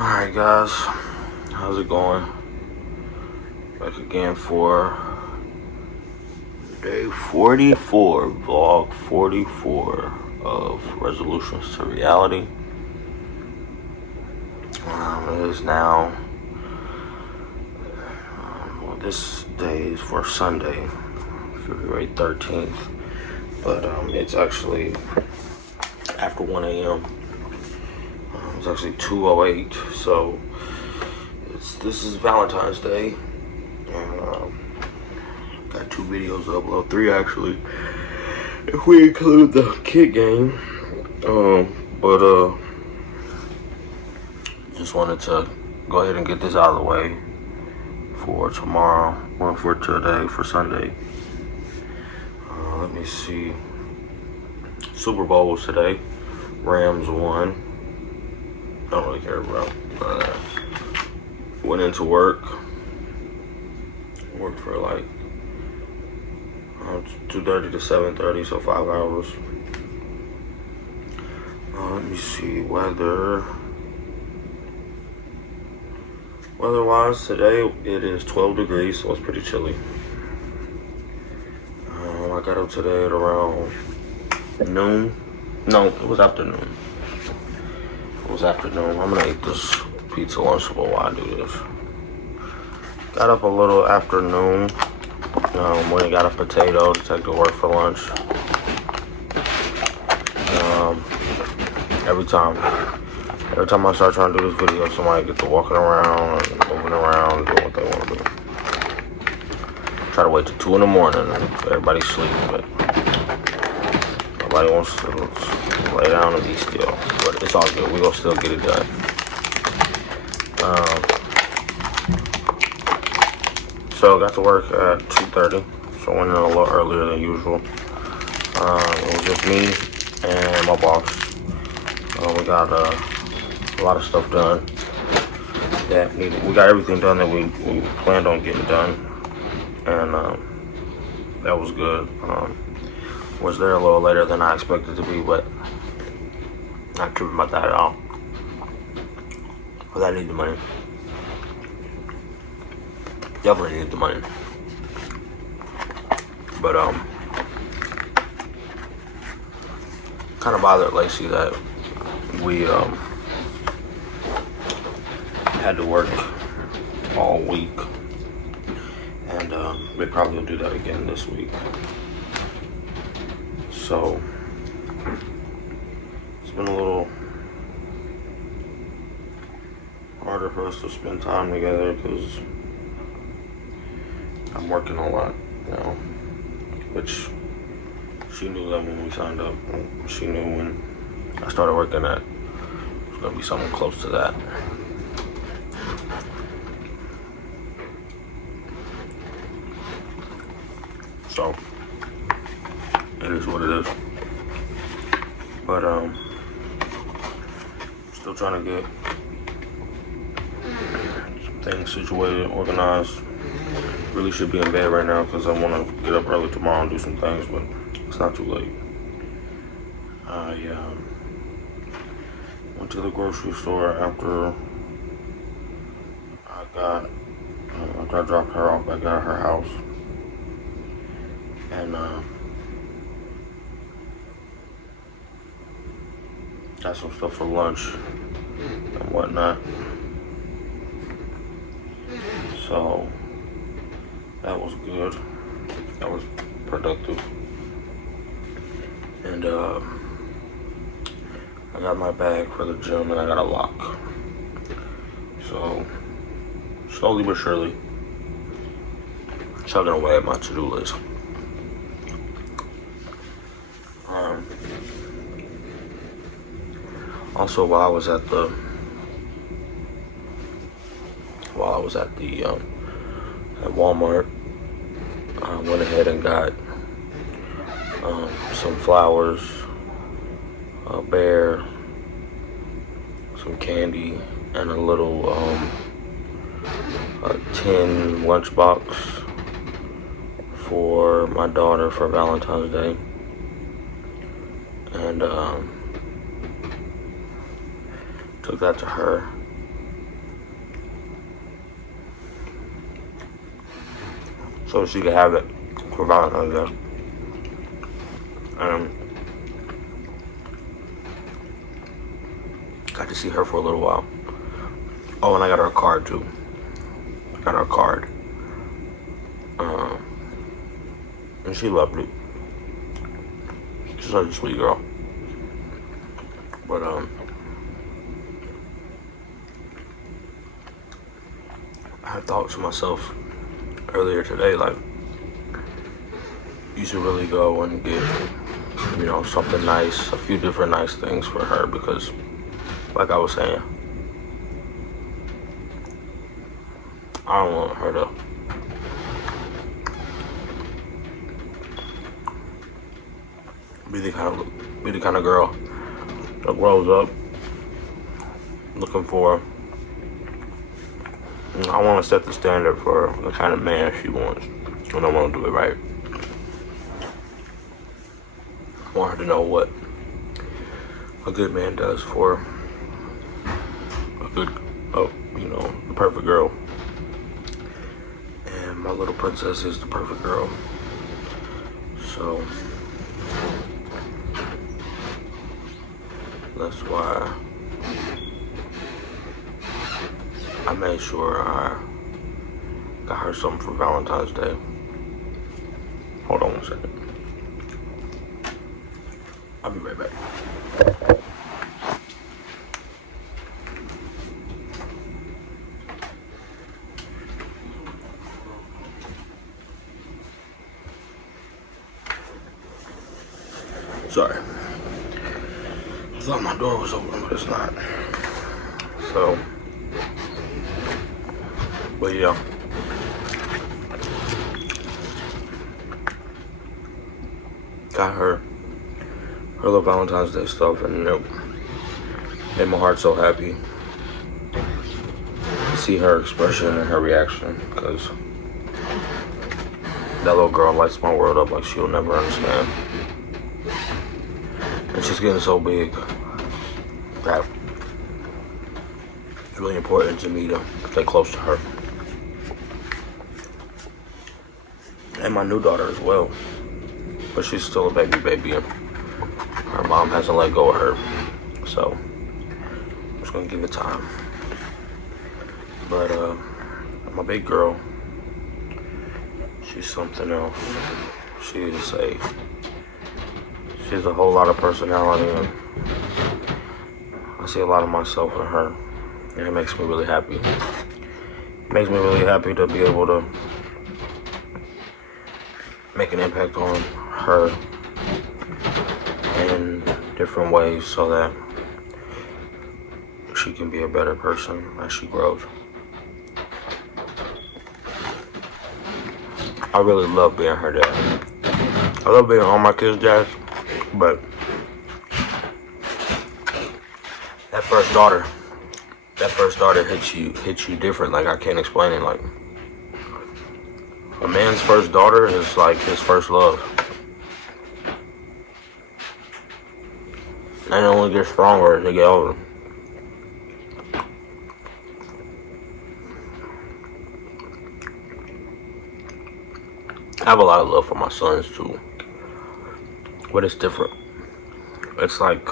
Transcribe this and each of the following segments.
Alright guys, how's it going? Back again for day 44, vlog 44 of Resolutions to Reality. It is now, this day is for Sunday, February 13th, but it's actually after 1 a.m. It's actually 2:08, so this is Valentine's Day, and got 2 videos to upload, 3 actually, if we include the kid game. But just wanted to go ahead and get this out of the way for tomorrow, or for today, for Sunday. Let me see. Super Bowl was today. Rams won. I don't really care about went into work. Worked for like 2:30 to 7:30, so 5 hours. Let me see weather. Weather-wise, today it is 12 degrees, so it's pretty chilly. I got up today at around noon. No, it was afternoon. It was afternoon. I'm gonna eat this pizza lunchable while I do this. Got up a little afternoon. When I got a potato to take to work for lunch. Every time I start trying to do this video, somebody gets to walking around, and moving around, doing what they want to do. Try to wait till 2 in the morning and everybody's sleeping, but nobody wants to lay down and be still. But it's all good. We gonna still get it done. So got to work at 2:30, so went in a little earlier than usual. It was just me and my boss. We got a lot of stuff done. We got everything done that we planned on getting done, and that was good. Was there a little later than I expected to be, but not tripping about that at all. But I need the money. Definitely need the money. But kind of bothered Lacey that we had to work all week, and we probably will do that again this week. So it's been a little harder for us to spend time together because I'm working a lot now, which she knew that when we signed up. She knew when I started working at, it's gonna be something close to that. So it is what it is. But still trying to get some things situated, organized. Really should be in bed right now because I want to get up early tomorrow and do some things, but it's not too late. I went to the grocery store after I dropped her off back at her house, and got some stuff for lunch and whatnot. So that was good. That was productive. And I got my bag for the gym, and I got a lock. So slowly but surely, chugging away at my to-do list. Also, while I was at at Walmart, I went ahead and got some flowers, a bear, some candy, and a little a tin lunchbox for my daughter for Valentine's Day. And took that to her, so she could have it for Valentine's Day. Got to see her for a little while. Oh, and I got her a card too. Got her a card. And she loved it. She's such a sweet girl. But I thought to myself earlier today, like, you should really go and get, you know, something nice, a few different nice things for her, because like I was saying, I don't want her to be the kind of girl that grows up looking for. I want to set the standard for the kind of man she wants, and I want to do it right. I want her to know what a good man does for a good, you know, the perfect girl. And my little princess is the perfect girl. So that's why I made sure I got her something for Valentine's Day. Hold on one second. I'll be right back. Sorry. I thought my door was open, but it's not. So, but yeah. Got her little Valentine's Day stuff, and it made my heart so happy to see her expression and her reaction, because that little girl lights my world up like she'll never understand. And she's getting so big that it's really important to me to stay close to her. And my new daughter as well. But she's still a baby, and her mom hasn't let go of her. So I'm just gonna give it time. But my big girl, she's something else. She's a whole lot of personality, and I see a lot of myself in her, and it makes me really happy. It makes me really happy to be able to make an impact on her in different ways so that she can be a better person as she grows. I really love being her dad. I love being all my kids' dads, but that first daughter hits you different. Like, I can't explain it. Like, a man's first daughter is like his first love. And it only gets stronger as they get older. I have a lot of love for my sons too, but it's different. It's like,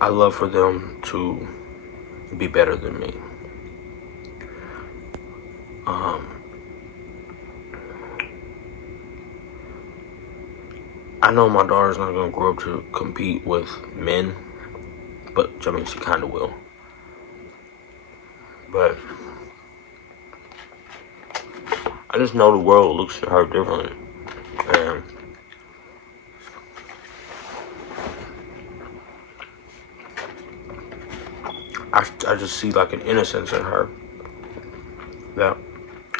I love for them to be better than me. I know my daughter's not gonna grow up to compete with men, but I mean, she kind of will. But I just know the world looks at her differently, and I just see like an innocence in her that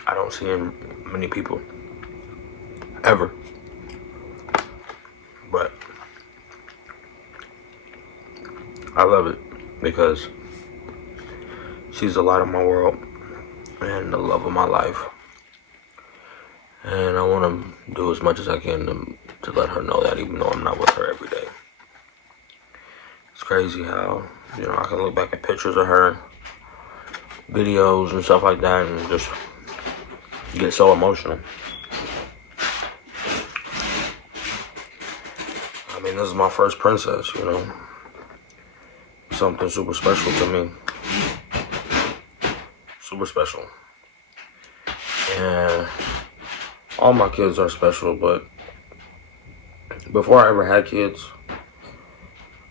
I don't see in many people ever. But I love it because she's the light of my world and the love of my life. And I want to do as much as I can to let her know that, even though I'm not with her every day. It's crazy how, you know, I can look back at pictures of her, videos and stuff like that, and just get so emotional. I mean, this is my first princess, you know. Something super special to me. Super special. And all my kids are special, but before I ever had kids,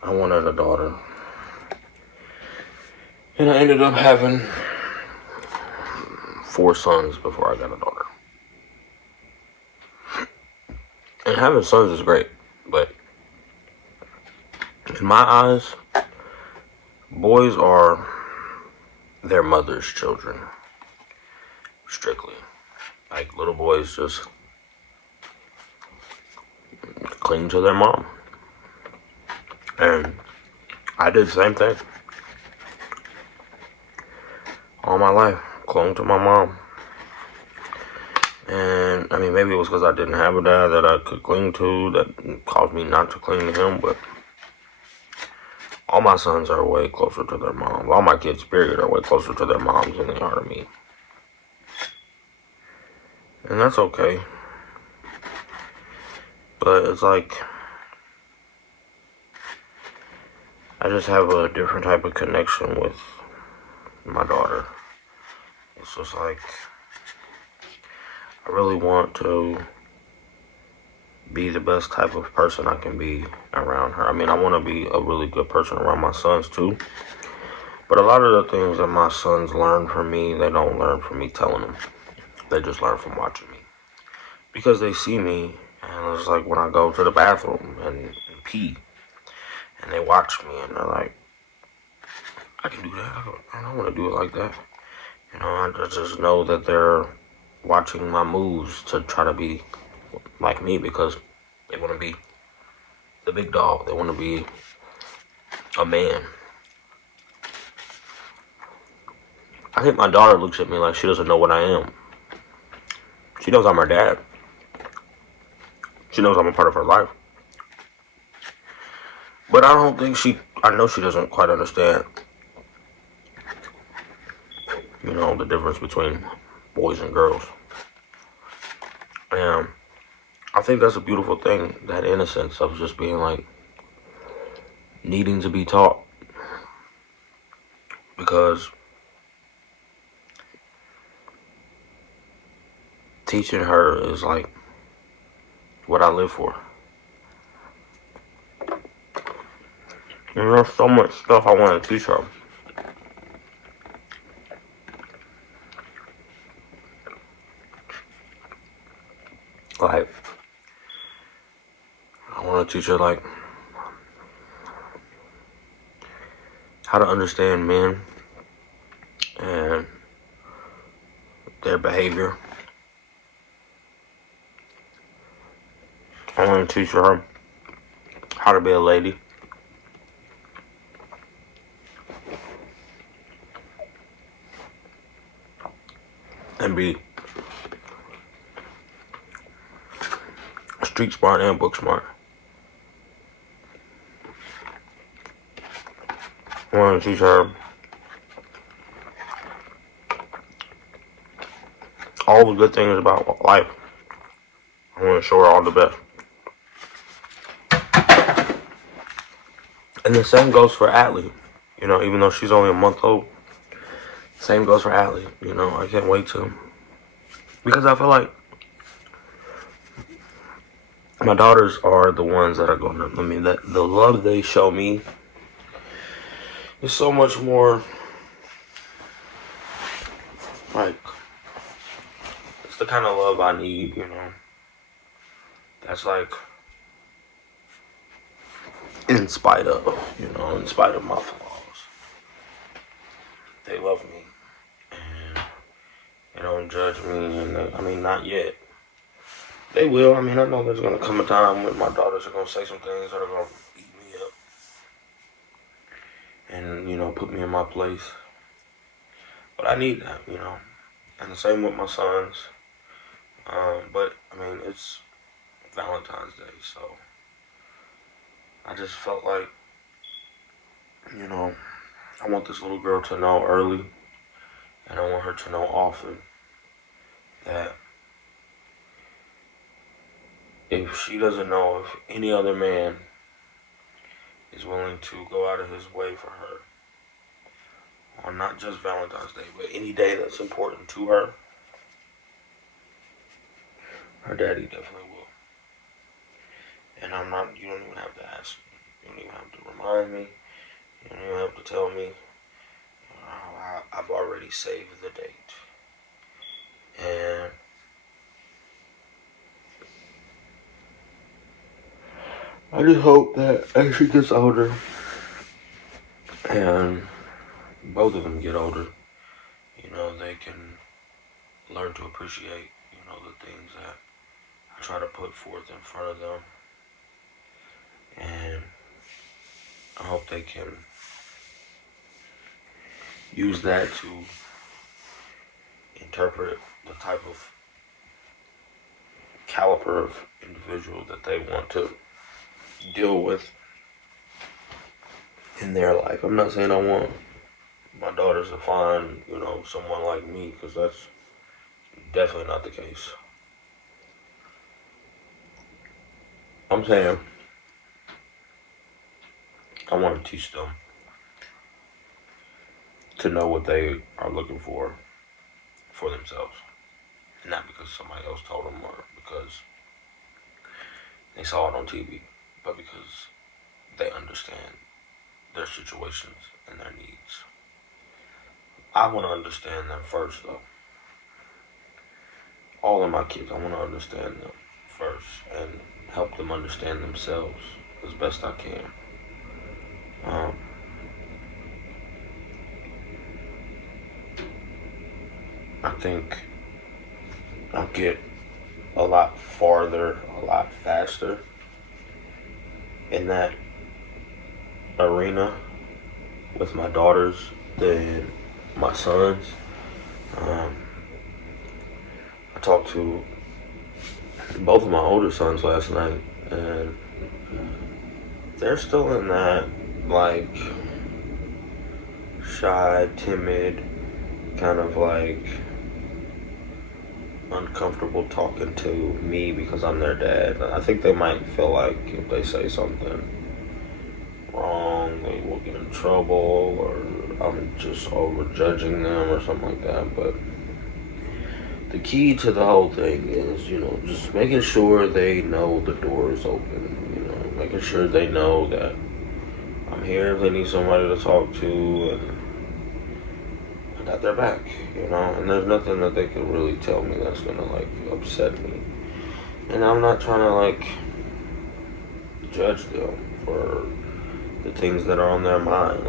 I wanted a daughter. And I ended up having 4 sons before I got a daughter. And having sons is great, but in my eyes, boys are their mother's children. Strictly. Like, little boys just cling to their mom. And I did the same thing. All my life, clung to my mom. And, I mean, maybe it was because I didn't have a dad that I could cling to that caused me not to cling to him, but all my sons are way closer to their moms. All my kids, period, are way closer to their moms than they are to me. And that's okay. But it's like, I just have a different type of connection with my daughter. It's just like, I really want to be the best type of person I can be around her. I mean, I want to be a really good person around my sons too. But a lot of the things that my sons learn from me, they don't learn from me telling them. They just learn from watching me. Because they see me, and it's like when I go to the bathroom and pee, and they watch me, and they're like, I can do that. I don't want to do it like that. You know, I just know that they're watching my moves to try to be like me because they want to be the big dog. They want to be a man. I think my daughter looks at me like she doesn't know what I am. She knows I'm her dad. She knows I'm a part of her life. But I don't think I know she doesn't quite understand, you know, the difference between boys and girls. And I think that's a beautiful thing, that innocence of just being like, needing to be taught. Because teaching her is like what I live for. And there's so much stuff I want to teach her. Like, I want to teach her, like, how to understand men and their behavior. I want to teach her how to be a lady. And be street smart and book smart. I want to teach her all the good things about life. I want to show her all the best. And the same goes for Atlee. You know, even though she's only a month old, same goes for Atlee. You know, I can't wait to. Because I feel like my daughters are the ones that are going to, the love they show me is so much more, like, it's the kind of love I need, you know. That's like, in spite of my flaws. They love me. And they don't judge me. And not yet. They will. I know there's going to come a time when my daughters are going to say some things that are going to beat me up. And, you know, put me in my place. But I need that, you know. And the same with my sons. But, it's Valentine's Day, so I just felt like, you know, I want this little girl to know early, and I want her to know often that if she doesn't know if any other man is willing to go out of his way for her on not just Valentine's Day, but any day that's important to her, her daddy definitely will. And you don't even have to ask me. You don't even have to remind me. You don't even have to tell me. I've already saved the date. And I just hope that as she gets older and both of them get older, they can learn to appreciate, the things that I try to put forth in front of them. And I hope they can use that to interpret the type of caliber of individual that they want to deal with in their life. I'm not saying I want my daughters to find, someone like me, because that's definitely not the case. I'm saying I want to teach them to know what they are looking for themselves. Not because somebody else told them or because they saw it on TV, but because they understand their situations and their needs. I want to understand them first, though. All of my kids, I want to understand them first and help them understand themselves as best I can. I think I'll get a lot farther, a lot faster in that arena with my daughters than my sons. I talked to both of my older sons last night, and they're still in that, shy, timid, kind of uncomfortable talking to me because I'm their dad. I think they might feel like if they say something wrong, they will get in trouble, or I'm just overjudging them or something like that. But the key to the whole thing is, just making sure they know the door is open, making sure they know that I'm here if they need somebody to talk to, and I got their back, and there's nothing that they can really tell me that's gonna upset me. And I'm not trying to judge them for the things that are on their mind.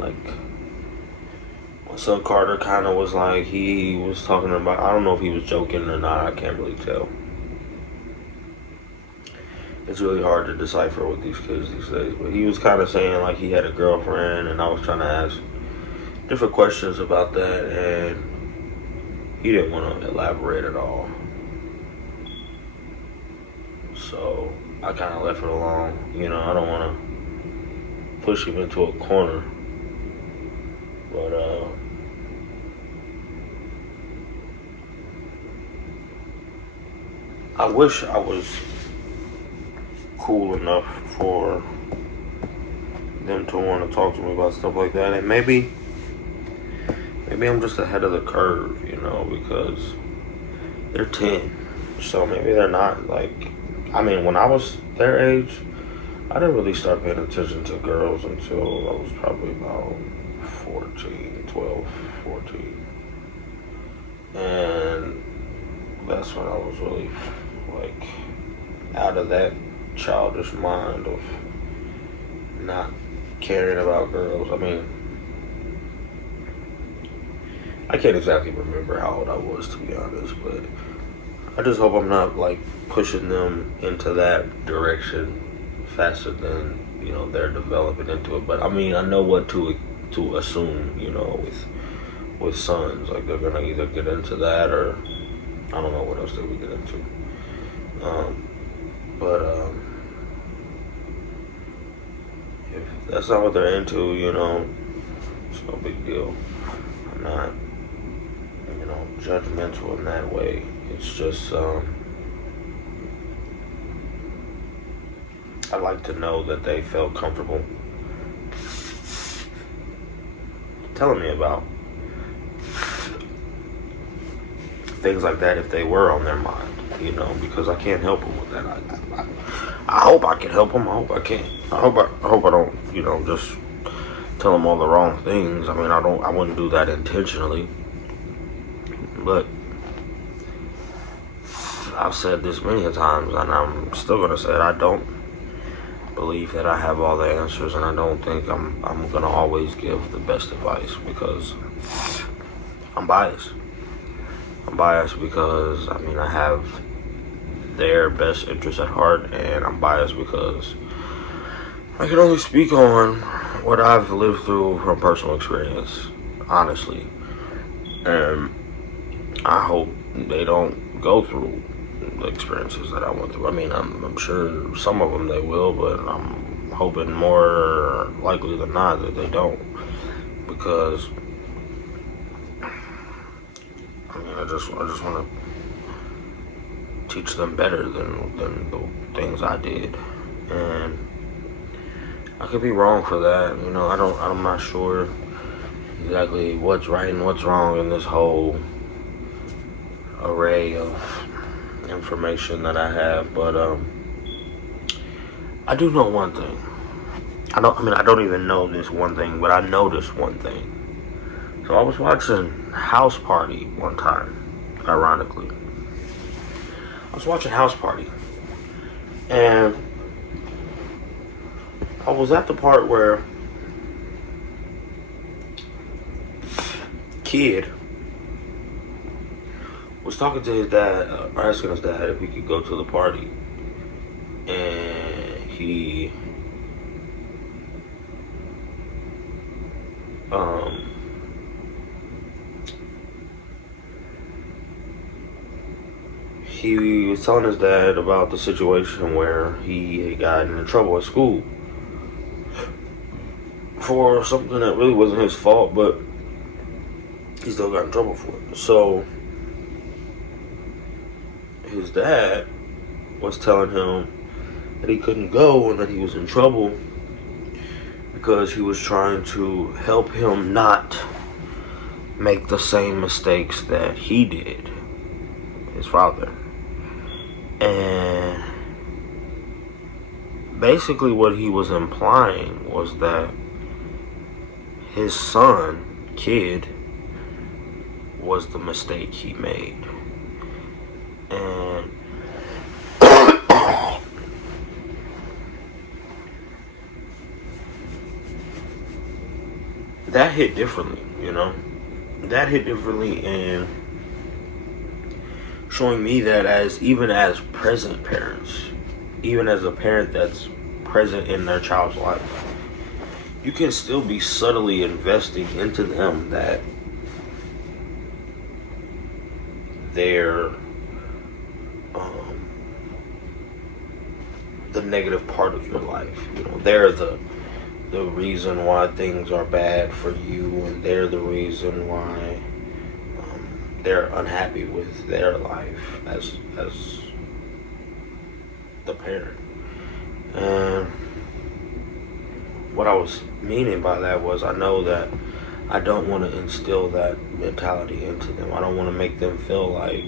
My son Carter kind of was he was talking about, I don't know if he was joking or not, I can't really tell. It's really hard to decipher with these kids these days, but he was kind of saying he had a girlfriend, and I was trying to ask different questions about that, and he didn't want to elaborate at all. So I kind of left it alone. I don't want to push him into a corner, but I wish I was cool enough for them to want to talk to me about stuff like that. And maybe I'm just ahead of the curve, because they're 10. So maybe they're not when I was their age, I didn't really start paying attention to girls until I was probably about 12, 14. And that's when I was really out of that childish mind of not caring about girls. I can't exactly remember how old I was, to be honest, but I just hope I'm not pushing them into that direction faster than they're developing into it. But I know what to assume, with sons, they're gonna either get into that, or I don't know what else they would get into. If that's not what they're into, it's no big deal. I'm not, judgmental in that way. It's just, I like to know that they felt comfortable telling me about things like that if they were on their mind, because I can't help them with that. I hope I can help them. I hope I can. I hope I don't, just tell them all the wrong things. I mean, I wouldn't do that intentionally, but I've said this many times, and I'm still gonna say it. I don't believe that I have all the answers, and I don't think I'm gonna always give the best advice, because I'm biased. I'm biased because I have their best interests at heart, and I'm biased because I can only speak on what I've lived through from personal experience, honestly. And I hope they don't go through the experiences that I went through. I'm sure some of them they will, but I'm hoping more likely than not that they don't, because I just want to teach them better than the things I did, and I could be wrong for that. I'm not sure exactly what's right and what's wrong in this whole array of information that I have, but I do know one thing. I don't even know this one thing, but I know this one thing. So I was watching House Party one time, ironically. I was watching House Party, and I was at the part where kid was talking to his dad, or asking his dad if he could go to the party, and he was telling his dad about the situation where he had gotten in trouble at school for something that really wasn't his fault, but he still got in trouble for it. So his dad was telling him that he couldn't go and that he was in trouble because he was trying to help him not make the same mistakes that he did, his father. And basically what he was implying was that his son, kid, was the mistake he made. And that hit differently, That hit differently, and showing me that even as present parents, even as a parent that's present in their child's life, you can still be subtly investing into them that they're the negative part of your life. They're the reason why things are bad for you, and they're the reason why they're unhappy with their life as the parent. And what I was meaning by that was, I know that I don't want to instill that mentality into them. I don't want to make them feel like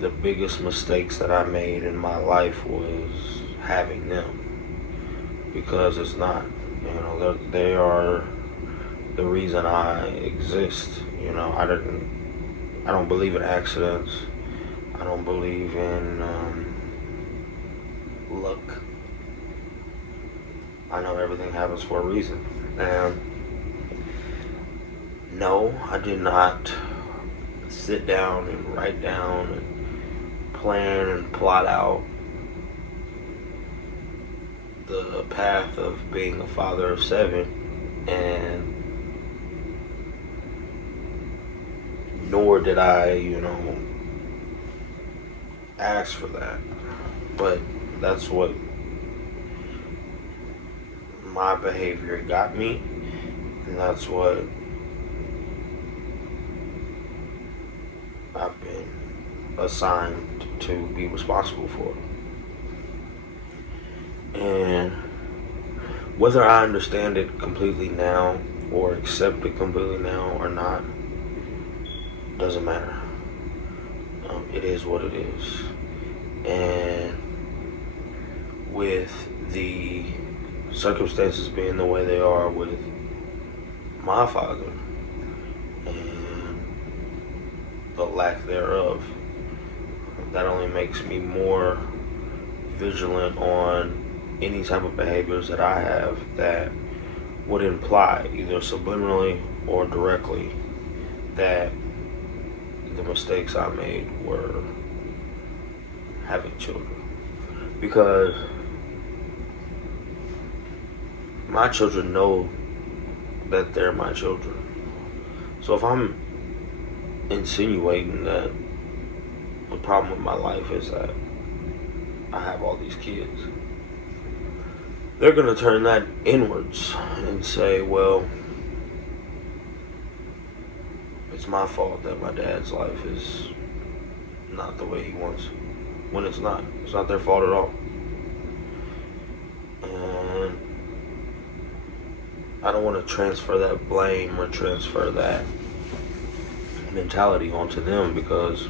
the biggest mistakes that I made in my life was having them, because it's not. They are the reason I exist. I don't believe in accidents. I don't believe in luck. I know everything happens for a reason. And no, I did not sit down and write down and plan and plot out the path of being a father of 7, and nor did I, ask for that. But that's what my behavior got me, and that's what I've been assigned to be responsible for. And whether I understand it completely now or accept it completely now or not, doesn't matter. It is what it is. And with the circumstances being the way they are with my father and the lack thereof, that only makes me more vigilant on any type of behaviors that I have that would imply, either subliminally or directly, that the mistakes I made were having children. Because my children know that they're my children. So if I'm insinuating that the problem with my life is that I have all these kids, they're going to turn that inwards and say, well, it's my fault that my dad's life is not the way he wants it. When it's not. It's not their fault at all. And I don't want to transfer that blame or transfer that mentality onto them, because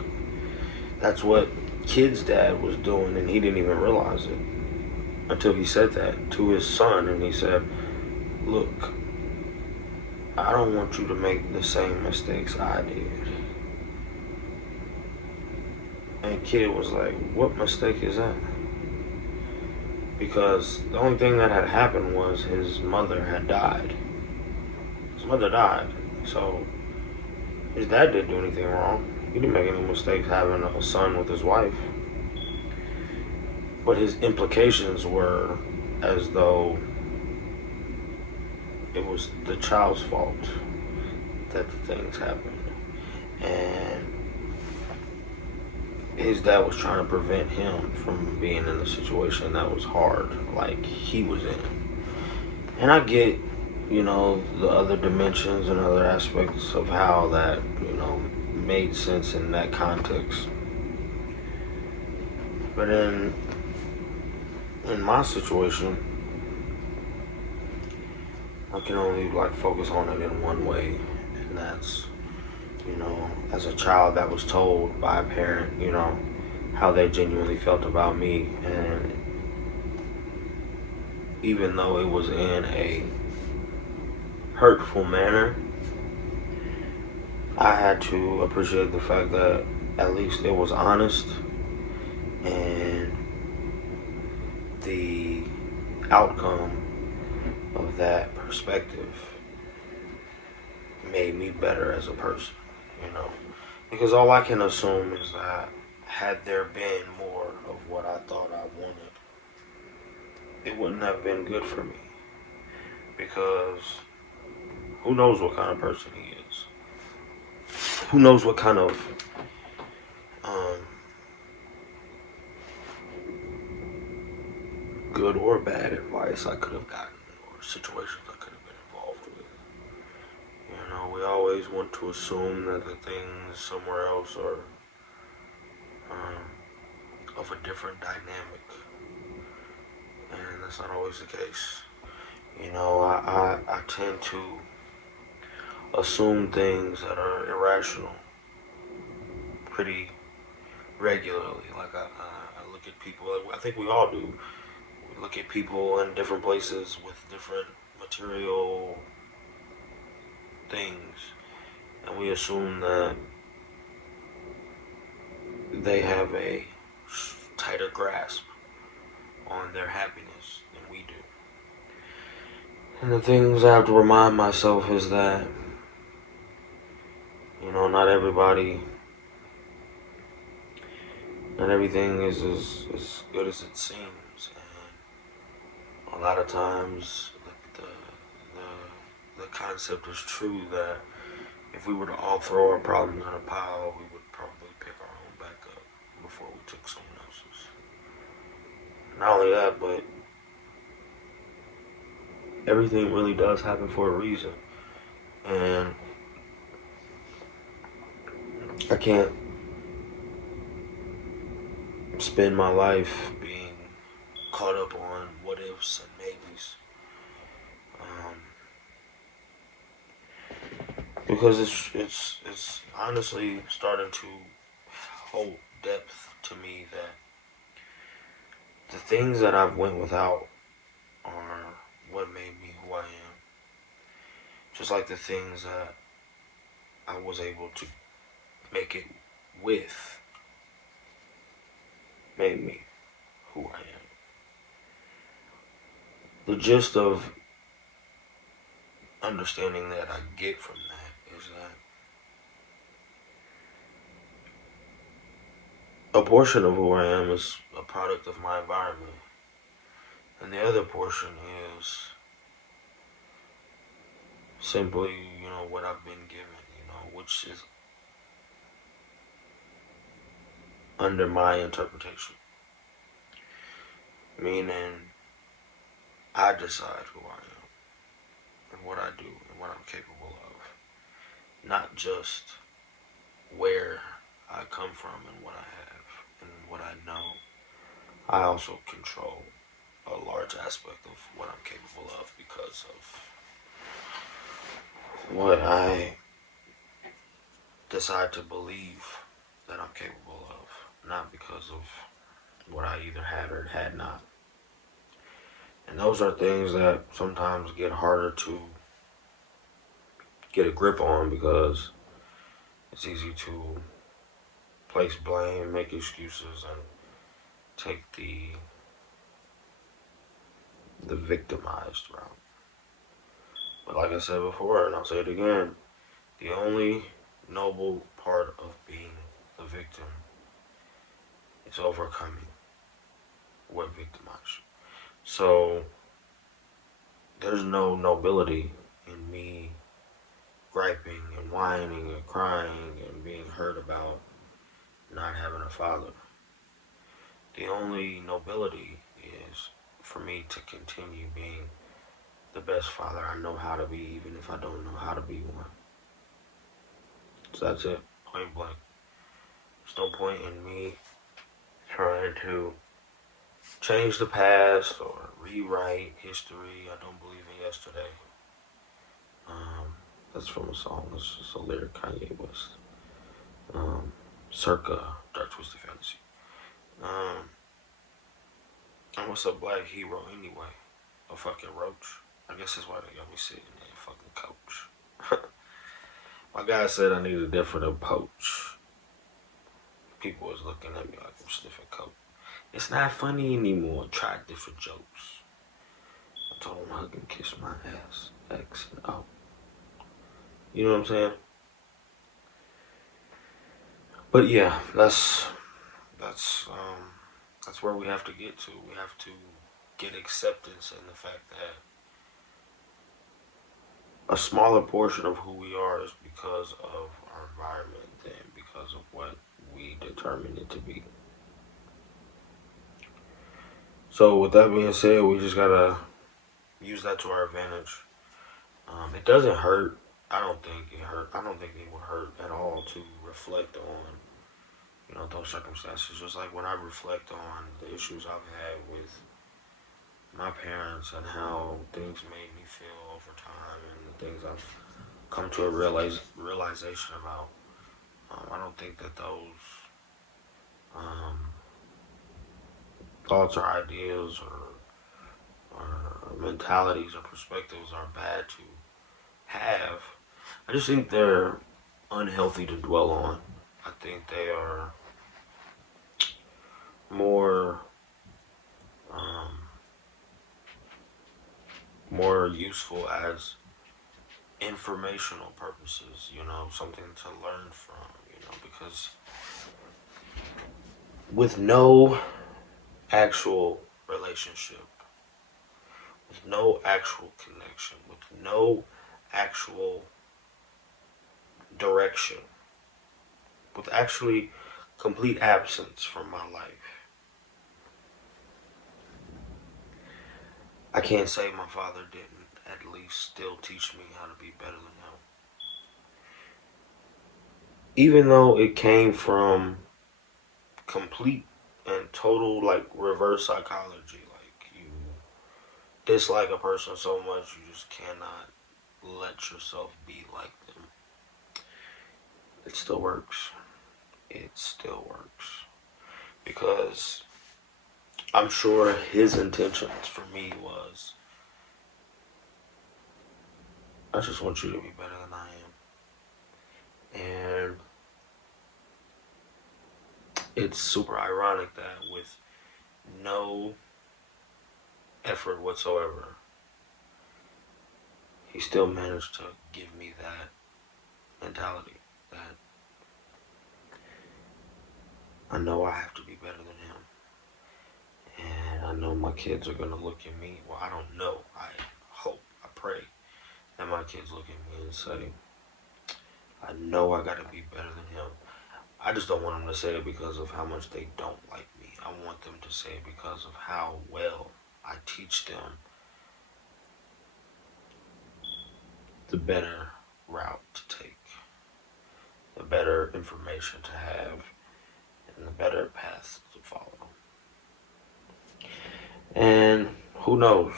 that's what kid's dad was doing, and he didn't even realize it until he said that to his son. And he said, look, I don't want you to make the same mistakes I did. And kid was like, what mistake is that? Because the only thing that had happened was his mother had died. His mother died. So his dad didn't do anything wrong. He didn't make any mistakes having a son with his wife. But his implications were as though it was the child's fault that the things happened. And his dad was trying to prevent him from being in a situation that was hard, like he was in. And I get, the other dimensions and other aspects of how that, made sense in that context. But in my situation, I can only focus on it in one way, and that's, as a child that was told by a parent, how they genuinely felt about me. And even though it was in a hurtful manner, I had to appreciate the fact that at least it was honest, and the outcome of that perspective made me better as a person, because all I can assume is that had there been more of what I thought I wanted, it wouldn't have been good for me, because who knows what kind of person he is. Who knows what kind of good or bad advice I could have gotten, or situations I could have been involved with. We always want to assume that the things somewhere else are of a different dynamic, and that's not always the case. I tend to assume things that are irrational pretty regularly. I look at people, I think we all do. We look at people in different places with different material things, and we assume that they have a tighter grasp on their happiness than we do. And the things I have to remind myself is that, not everything is as good as it seems. And a lot of times the concept is true that if we were to all throw our problems in a pile, we would probably pick our own back up before we took someone else's. Not only that, but everything really does happen for a reason. And I can't spend my life being caught up on what ifs and maybes. Um, because it's honestly starting to hold depth to me that the things that I've went without are what made me who I am. Just like the things that I was able to make it with made me who I am. The gist of understanding that I get from that is that a portion of who I am is a product of my environment, and the other portion is simply, what I've been given, which is under my interpretation. Meaning, I decide who I am and what I do and what I'm capable of. Not just where I come from and what I have and what I know. I also control a large aspect of what I'm capable of because of what I decide to believe that I'm capable of, not because of what I either had or had not. And those are things that sometimes get harder to get a grip on because it's easy to place blame, make excuses, and take the victimized route. But like I said before, and I'll say it again, the only noble part of being a victim is overcoming what victimized you. So there's no nobility in me griping and whining and crying and being hurt about not having a father. The only nobility is for me to continue being the best father I know how to be, even if I don't know how to be one. So that's it, point blank. There's no point in me trying to change the past or rewrite history. I don't believe in yesterday. That's from a song. It's just a lyric, Kanye West. Circa Dark Twisted Fantasy. And what's a black hero anyway? A fucking roach. I guess that's why they got me sitting there, fucking coach. My guy said I need a different approach. People was looking at me like I'm sniffing coke. It's not funny anymore. Try different jokes. I told him hug and kiss my ass. X and O. You know what I'm saying? But yeah, that's where we have to get to. We have to get acceptance in the fact that a smaller portion of who we are is because of our environment than because of what we determine it to be. So with that being said, we just gotta use that to our advantage. It doesn't hurt. I don't think it hurt. I don't think it would hurt at all to reflect on, those circumstances. Just like when I reflect on the issues I've had with my parents and how things made me feel over time and the things I've come to a realization about. I don't think that those thoughts or ideas or mentalities or perspectives are bad to have. I just think they're unhealthy to dwell on. I think they are more useful as informational purposes, something to learn from, because with no actual relationship, with no actual connection, with no actual direction, with actually complete absence from my life, I can't say my father didn't at least still teach me how to be better than him. Even though it came from complete and total like reverse psychology. Like you dislike a person so much you just cannot let yourself be like them. It still works. It still works. Because I'm sure his intentions for me was, I just want you to be better than I am. And it's super ironic that with no effort whatsoever, he still managed to give me that mentality that I know I have to be better than him. And I know my kids are going to look at me. Well, I don't know. I hope, I pray that my kids look at me and say, I know I got to be better than him. I just don't want them to say it because of how much they don't like me. I want them to say it because of how well I teach them the better route to take, the better information to have, and the better path to follow. And who knows,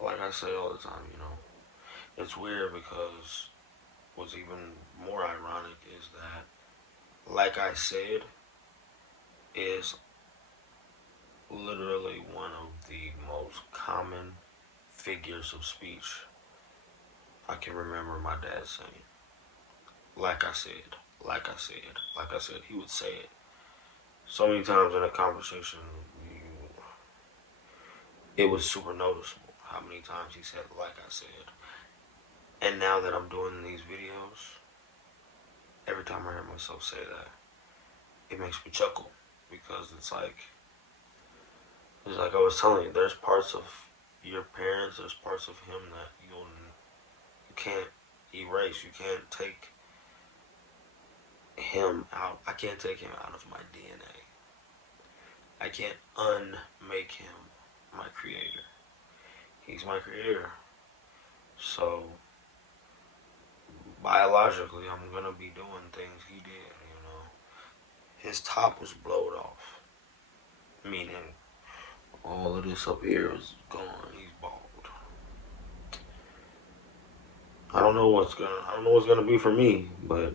like I say all the time, it's weird because what's even more ironic is that, like I said, is literally one of the most common figures of speech I can remember my dad saying. Like I said, like I said, like I said. He would say it so many times in a conversation. It was super noticeable how many times he said, like I said. And now that I'm doing these videos, every time I hear myself say that, it makes me chuckle. Because it's like I was telling you, there's parts of your parents, there's parts of him that you can't erase. You can't take him out. I can't take him out of my DNA. I can't unmake him my creator. He's my creator. So biologically, I'm gonna be doing things he did, His top was blowed off. Meaning all of this up here is gone. He's bald. I don't know what's gonna be for me, but if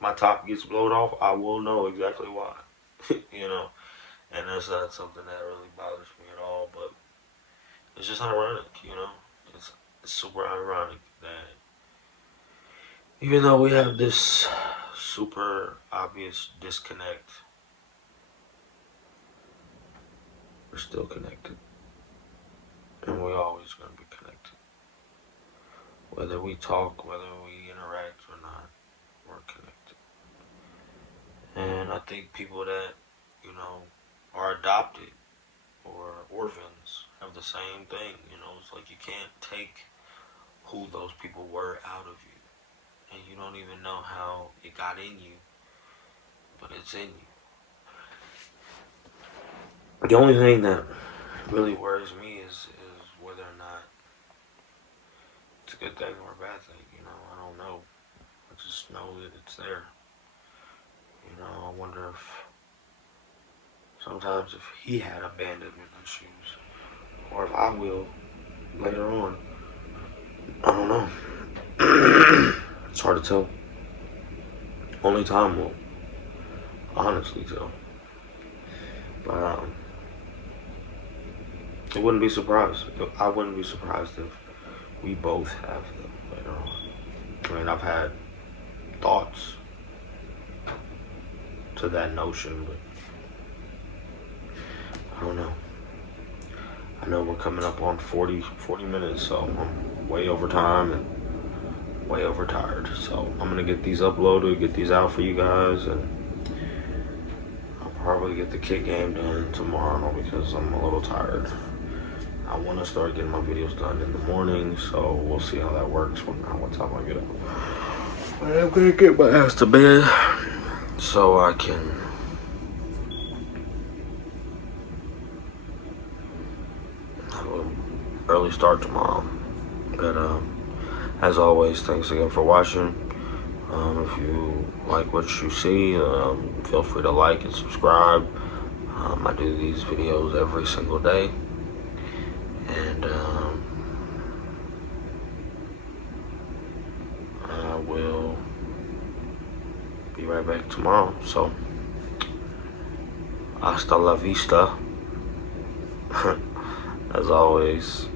my top gets blowed off, I will know exactly why. And that's not something that really bothers me at all, but it's just ironic, It's super ironic that even though we have this super obvious disconnect, we're still connected. And we're always going to be connected. Whether we talk, whether we interact or not, we're connected. And I think people that, are adopted or orphans have the same thing, It's like you can't take who those people were out of you. And you don't even know how it got in you, but it's in you. The only thing that really worries me is whether or not it's a good thing or a bad thing, I don't know. I just know that it's there. I wonder if sometimes if he had abandonment issues, or if I will later on. I don't know. It's hard to tell. Only time will honestly tell. But I wouldn't be surprised if we both have them later on. I mean, I've had thoughts to that notion, but I don't know. I know we're coming up on 40 minutes, so I'm way over time and way overtired. So I'm gonna get these uploaded, get these out for you guys, and I'll probably get the kid game done tomorrow because I'm a little tired. I want to start getting my videos done in the morning, so we'll see how that works what time I get up. But I'm gonna get my ass to bed so I can have an early start tomorrow. But as always, thanks again for watching. If you like what you see, feel free to like and subscribe. I do these videos every single day, and I will be right back tomorrow. So, hasta la vista. As always.